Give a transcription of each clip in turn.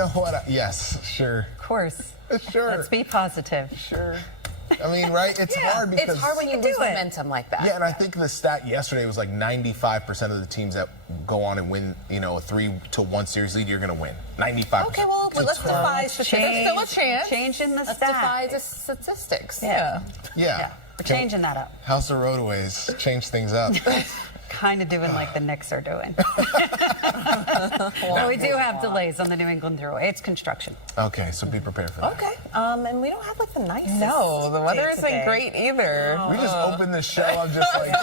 know what? Yes, sure. Of course. Sure. Let's be positive. Sure. I mean, right? It's hard because... It's hard when you lose momentum like that. Yeah, and I think the stat yesterday was like 95% of the teams that go on and win, a 3-1 series lead, you're going to win. 95%. Okay, well, let's defy statistics. There's still a chance. Changing the Let's stat. defy the statistics. Yeah. We're changing that up. How's the roadways? Change things up. Kind of doing like the Knicks are doing. Well, we do have delays on the New England Thruway. It's construction. Okay, so be prepared for that. Okay, and we don't have like the nicest. No, the weather day isn't today. great either. We just opened the show. I'm just like,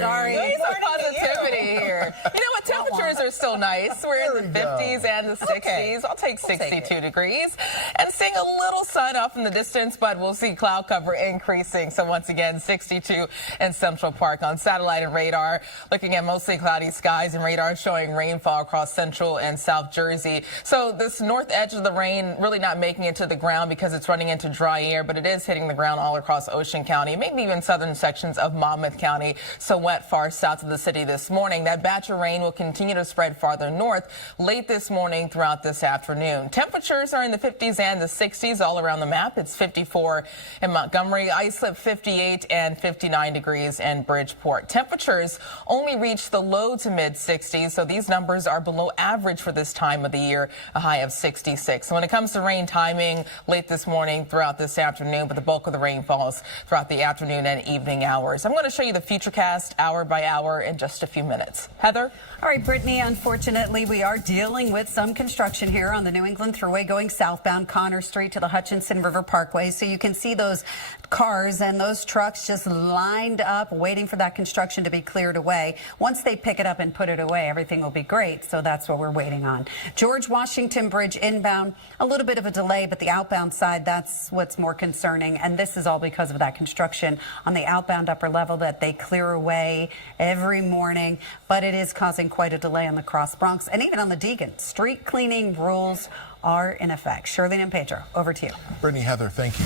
sorry. Need some positivity here. You know what? Temperatures are still nice. We're in the 50s and the 60s. I'll take 62 degrees. And seeing a little sun off in the distance, but we'll see cloud cover increasing. So once again, 62 in Central Park. On satellite and radar, looking at mostly cloudy skies, and radar showing rainfall across Central and South Jersey. So this north edge of the rain really not making it to the ground because it's running into dry air, but it is hitting the ground all across Ocean County, maybe even southern sections of Monmouth County. So wet far south of the city this morning. That batch of rain will continue to spread farther north late this morning throughout this afternoon. Temperatures are in the 50s and the 60s all around the map. It's 54 in Montgomery, Islip 58 and 59 degrees in Bridgeport. Temperatures only reach the low to mid 60s, so these numbers are below average for this time of the year, a high of 66. So when it comes to rain timing, late this morning throughout this afternoon, but the bulk of the rain falls throughout the afternoon and evening hours. I'm going to show you the Futurecast hour by hour in just a few minutes. Heather? All right, Brittany, unfortunately, we are dealing with some construction here on the New England Thruway going southbound Connor Street to the Hutchinson River Parkway. So you can see those cars and those trucks just lined up waiting for that construction to be cleared away. Once they pick it up and put it away, everything will be great. So that's what we're waiting on. George Washington Bridge inbound, a little bit of a delay, but the outbound side, that's what's more concerning. And this is all because of that construction on the outbound upper level that they clear away every morning. But it is causing quite a delay on the Cross Bronx and even on the Deegan. Street cleaning rules are in effect. Shirley and Pedro, over to you. Brittany, Heather, thank you.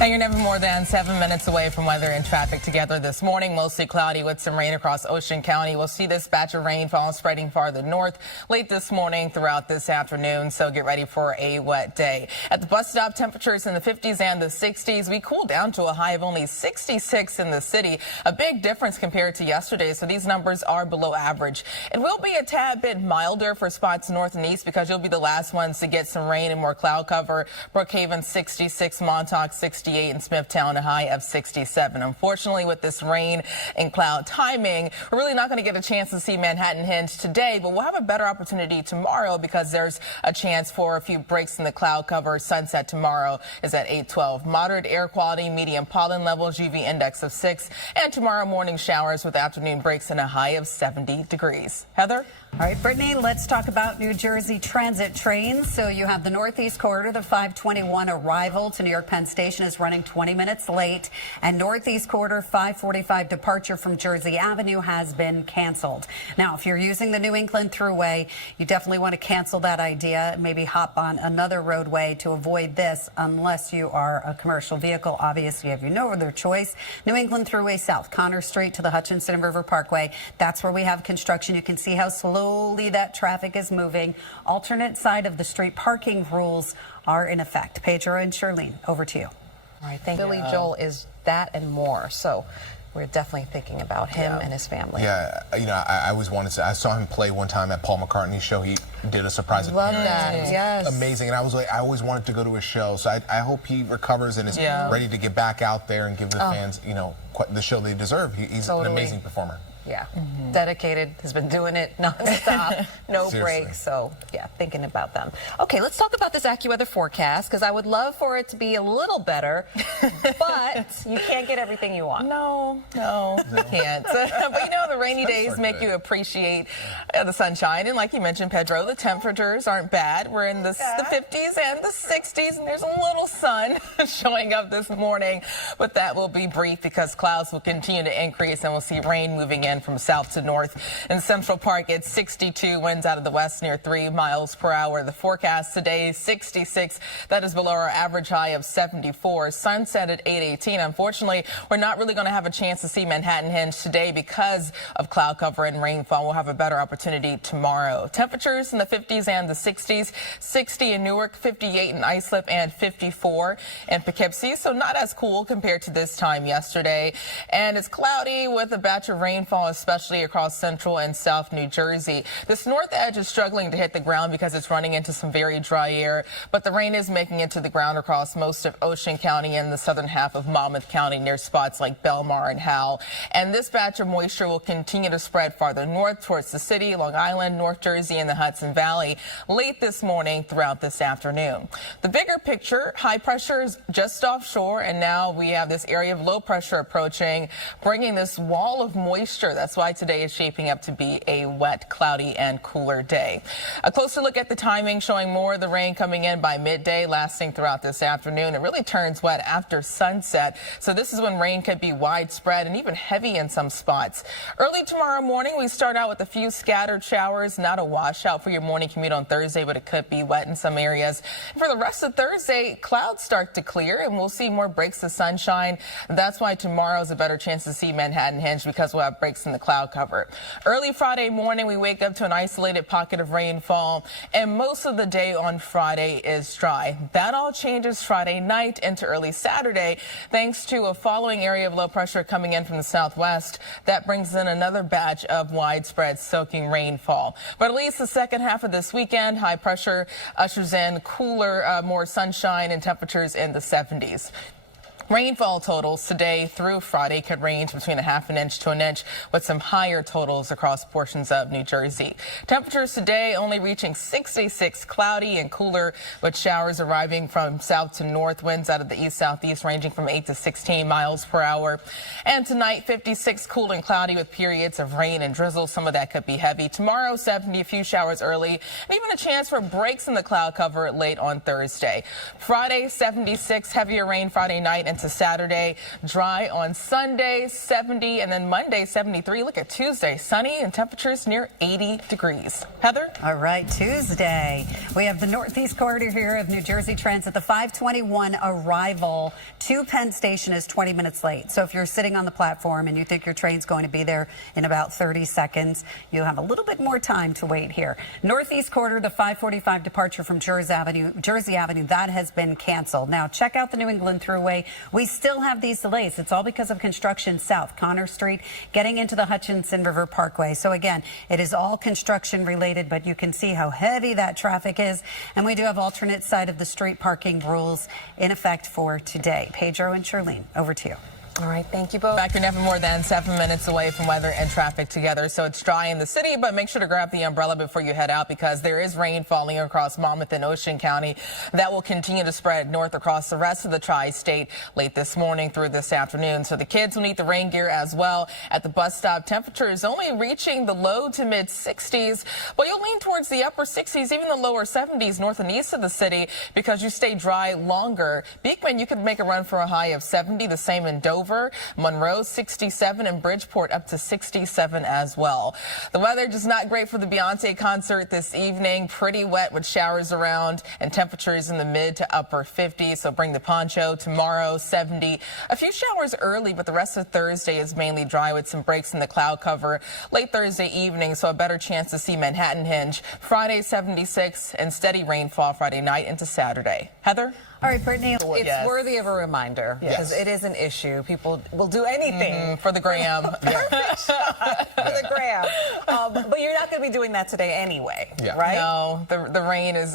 And you're never more than 7 minutes away from weather and traffic together this morning. Mostly cloudy with some rain across Ocean County. We'll see this batch of rainfall spreading farther north late this morning throughout this afternoon. So get ready for a wet day. At the bus stop, temperatures in the 50s and the 60s. We cooled down to a high of only 66 in the city. A big difference compared to yesterday. So these numbers are below average. It will be a tad bit milder for spots north and east because you'll be the last ones to get some rain and more cloud cover. Brookhaven 66, Montauk 68, in Smithtown, a high of 67. Unfortunately, with this rain and cloud timing, we're really not going to get a chance to see Manhattan hinge today, but we'll have a better opportunity tomorrow because there's a chance for a few breaks in the cloud cover. Sunset tomorrow is at 8:12. Moderate air quality, medium pollen levels, UV index of 6, and tomorrow morning showers with afternoon breaks and a high of 70 degrees. Heather? All right, Brittany, let's talk about New Jersey transit trains. So you have the Northeast Corridor, the 521 arrival to New York Penn Station is running 20 minutes late, and Northeast Corridor 545 departure from Jersey Avenue has been canceled. Now, if you're using the New England Thruway, you definitely want to cancel that idea, maybe hop on another roadway to avoid this unless you are a commercial vehicle. Obviously, you have no other choice. New England Thruway South, Connor Street to the Hutchinson River Parkway. That's where we have construction. You can see how slowly that traffic is moving. Alternate side of the street parking rules are in effect. Pedro and Shirlene, over to you. All right, thank you. Billy Joel is that and more. So we're definitely thinking about him and his family. Yeah, I always wanted to. I saw him play one time at Paul McCartney's show. He did a surprise appearance. Love that. It was yes. amazing. And I was like, I always wanted to go to his show. So I hope he recovers and is ready to get back out there and give the fans, the show they deserve. He's an amazing performer. Yeah, dedicated, has been doing it nonstop, no breaks. So, yeah, thinking about them. Okay, let's talk about this AccuWeather forecast, because I would love for it to be a little better, but you can't get everything you want. No, you can't. But the rainy days make you appreciate the sunshine. And like you mentioned, Pedro, the temperatures aren't bad. We're in the 50s and the 60s, and there's a little sun showing up this morning. But that will be brief because clouds will continue to increase, and we'll see rain moving in in from south to north. In Central Park, it's 62, winds out of the west near 3 miles per hour. The forecast today is 66. That is below our average high of 74. Sunset at 8:18. Unfortunately, we're not really going to have a chance to see Manhattan Hinge today because of cloud cover and rainfall. We'll have a better opportunity tomorrow. Temperatures in the 50s and the 60s. 60 in Newark, 58 in Islip, and 54 in Poughkeepsie. So not as cool compared to this time yesterday. And it's cloudy with a batch of rainfall, especially across central and south New Jersey. This north edge is struggling to hit the ground because it's running into some very dry air, but the rain is making it to the ground across most of Ocean County and the southern half of Monmouth County near spots like Belmar and Howell. And this batch of moisture will continue to spread farther north towards the city, Long Island, North Jersey, and the Hudson Valley late this morning throughout this afternoon. The bigger picture, high pressure is just offshore, and now we have this area of low pressure approaching, bringing this wall of moisture. That's why today is shaping up to be a wet, cloudy, and cooler day. A closer look at the timing showing more of the rain coming in by midday, lasting throughout this afternoon. It really turns wet after sunset, so this is when rain could be widespread and even heavy in some spots. Early tomorrow morning, we start out with a few scattered showers, not a washout for your morning commute on Thursday, but it could be wet in some areas. For the rest of Thursday, clouds start to clear and we'll see more breaks of sunshine. That's why tomorrow's a better chance to see Manhattan Hinge, because we'll have breaks in the cloud cover. Early Friday morning, we wake up to an isolated pocket of rainfall, and most of the day on Friday is dry. That all changes Friday night into early Saturday, thanks to a following area of low pressure coming in from the southwest. That brings in another batch of widespread soaking rainfall. But at least the second half of this weekend, high pressure ushers in cooler, more sunshine and temperatures in the 70s. Rainfall totals today through Friday could range between a half an inch to an inch, with some higher totals across portions of New Jersey. Temperatures today only reaching 66, cloudy and cooler, with showers arriving from south to north, winds out of the east-southeast ranging from 8 to 16 miles per hour. And tonight, 56, cool and cloudy with periods of rain and drizzle. Some of that could be heavy. Tomorrow, 70, a few showers early, and even a chance for breaks in the cloud cover late on Thursday. Friday, 76, heavier rain Friday night into Saturday, dry on Sunday, 70, and then Monday, 73. Look at Tuesday, sunny and temperatures near 80 degrees. Heather? All right, Tuesday, we have the northeast corridor here of New Jersey Transit. The 521 arrival to Penn Station is 20 minutes late. So if you're sitting on the platform and you think your train's going to be there in about 30 seconds, you have a little bit more time to wait here. Northeast corridor, the 545 departure from Jersey Avenue, that has been canceled. Now check out the New England Thruway. We still have these delays. It's all because of construction south Connor Street, getting into the Hutchinson River Parkway. So again, it is all construction related, but you can see how heavy that traffic is. And we do have alternate side of the street parking rules in effect for today. Pedro and Charlene, over to you. All right, thank you both. Back, you're never more than 7 minutes away from weather and traffic together, so it's dry in the city, but make sure to grab the umbrella before you head out, because there is rain falling across Monmouth and Ocean County. That will continue to spread north across the rest of the tri-state late this morning through this afternoon. So the kids will need the rain gear as well. At the bus stop, temperatures only reaching the low to mid 60s, but you'll lean towards the upper 60s, even the lower 70s north and east of the city, because you stay dry longer. Beekman, you could make a run for a high of 70, the same in Dover. Monroe 67, and Bridgeport up to 67 as well. The weather just not great for the Beyonce concert this evening. Pretty wet with showers around and temperatures in the mid to upper 50s. So bring the poncho. Tomorrow 70. A few showers early, but the rest of Thursday is mainly dry with some breaks in the cloud cover late Thursday evening. So a better chance to see Manhattan Hinge. Friday 76 and steady rainfall Friday night into Saturday. Heather? All right, Brittany. It's worthy of a reminder, because it is an issue. People will do anything for the gram. For the gram. But you're not going to be doing that today anyway, right? No, the rain is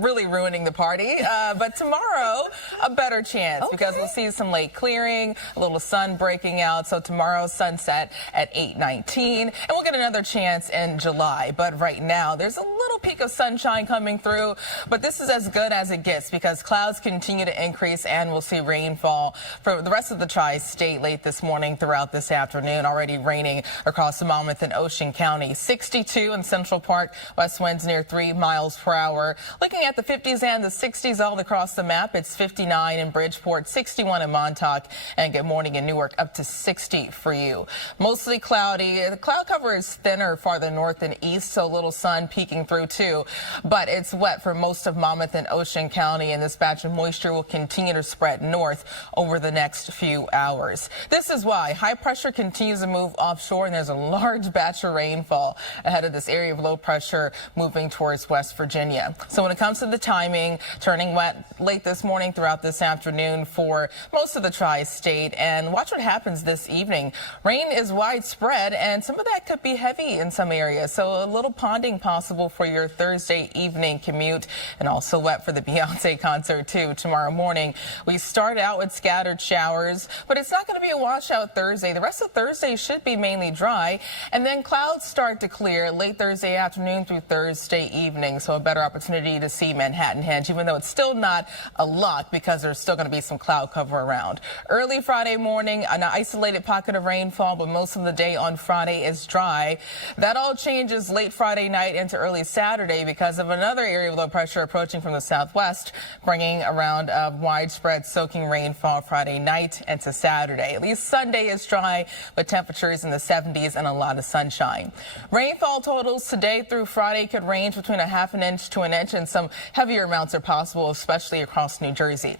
really ruining the party. But tomorrow, a better chance, because we'll see some late clearing, a little sun breaking out. So tomorrow, sunset at 8:19, and we'll get another chance in July. But right now, there's a little peak of sunshine coming through, but this is as good as it gets, because clouds clouds continue to increase and we'll see rainfall for the rest of the tri-state late this morning throughout this afternoon. Already raining across Monmouth and Ocean County. 62 in Central Park, west winds near 3 miles per hour. Looking at the 50s and the 60s all across the map, it's 59 in Bridgeport, 61 in Montauk, and good morning in Newark, up to 60 for you. Mostly cloudy. The cloud cover is thinner farther north and east, so a little sun peeking through too. But it's wet for most of Monmouth and Ocean County, and this batch of moisture will continue to spread north over the next few hours. This is why high pressure continues to move offshore, and there's a large batch of rainfall ahead of this area of low pressure moving towards West Virginia. So when it comes to the timing, turning wet late this morning throughout this afternoon for most of the tri-state, and watch what happens this evening. Rain is widespread, and some of that could be heavy in some areas, so a little ponding possible for your Thursday evening commute, and also wet for the Beyonce concert too tomorrow morning. We start out with scattered showers, but it's not going to be a washout Thursday. The rest of Thursday should be mainly dry, and then clouds start to clear late Thursday afternoon through Thursday evening, so a better opportunity to see Manhattan Hedge, even though it's still not a lot because there's still going to be some cloud cover around. Early Friday morning, an isolated pocket of rainfall, but most of the day on Friday is dry. That all changes late Friday night into early Saturday because of another area of low pressure approaching from the southwest, bringing around widespread soaking rainfall Friday night into Saturday. At least Sunday is dry with temperatures in the 70s and a lot of sunshine. Rainfall totals today through Friday could range between a half an inch to an inch, and some heavier amounts are possible, especially across New Jersey.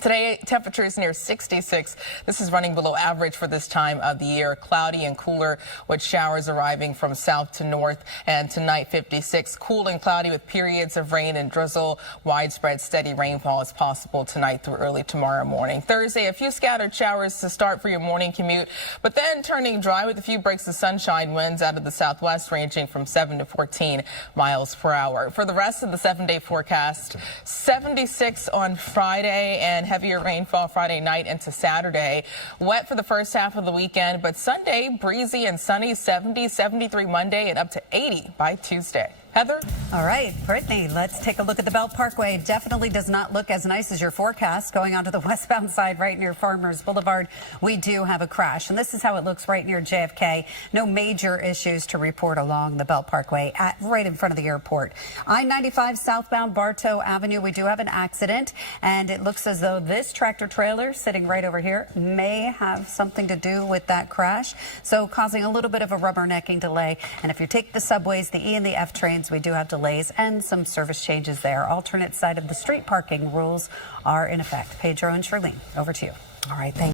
Today, temperatures near 66. This is running below average for this time of the year. Cloudy and cooler with showers arriving from south to north. And tonight, 56. Cool and cloudy with periods of rain and drizzle. Widespread steady rainfall is possible tonight through early tomorrow morning. Thursday, a few scattered showers to start for your morning commute, but then turning dry with a few breaks of sunshine. Winds out of the southwest ranging from 7 to 14 miles per hour. For the rest of the 7-day forecast, 76 on Friday and heavier rainfall Friday night into Saturday. Wet for the first half of the weekend, but Sunday breezy and sunny, 70, 73 Monday, and up to 80 by Tuesday. Heather? All right, Brittany, let's take a look at the Belt Parkway. Definitely does not look as nice as your forecast. Going onto the westbound side right near Farmers Boulevard, we do have a crash. And this is how it looks right near JFK. No major issues to report along the Belt Parkway right in front of the airport. I-95 southbound Bartow Avenue, we do have an accident. And it looks as though this tractor trailer sitting right over here may have something to do with that crash. So causing a little bit of a rubbernecking delay. And if you take the subways, the E and the F trains, we do have delays and some service changes there. Alternate side of the street parking rules are in effect. Pedro and Shirlene, over to you. All right, thank you.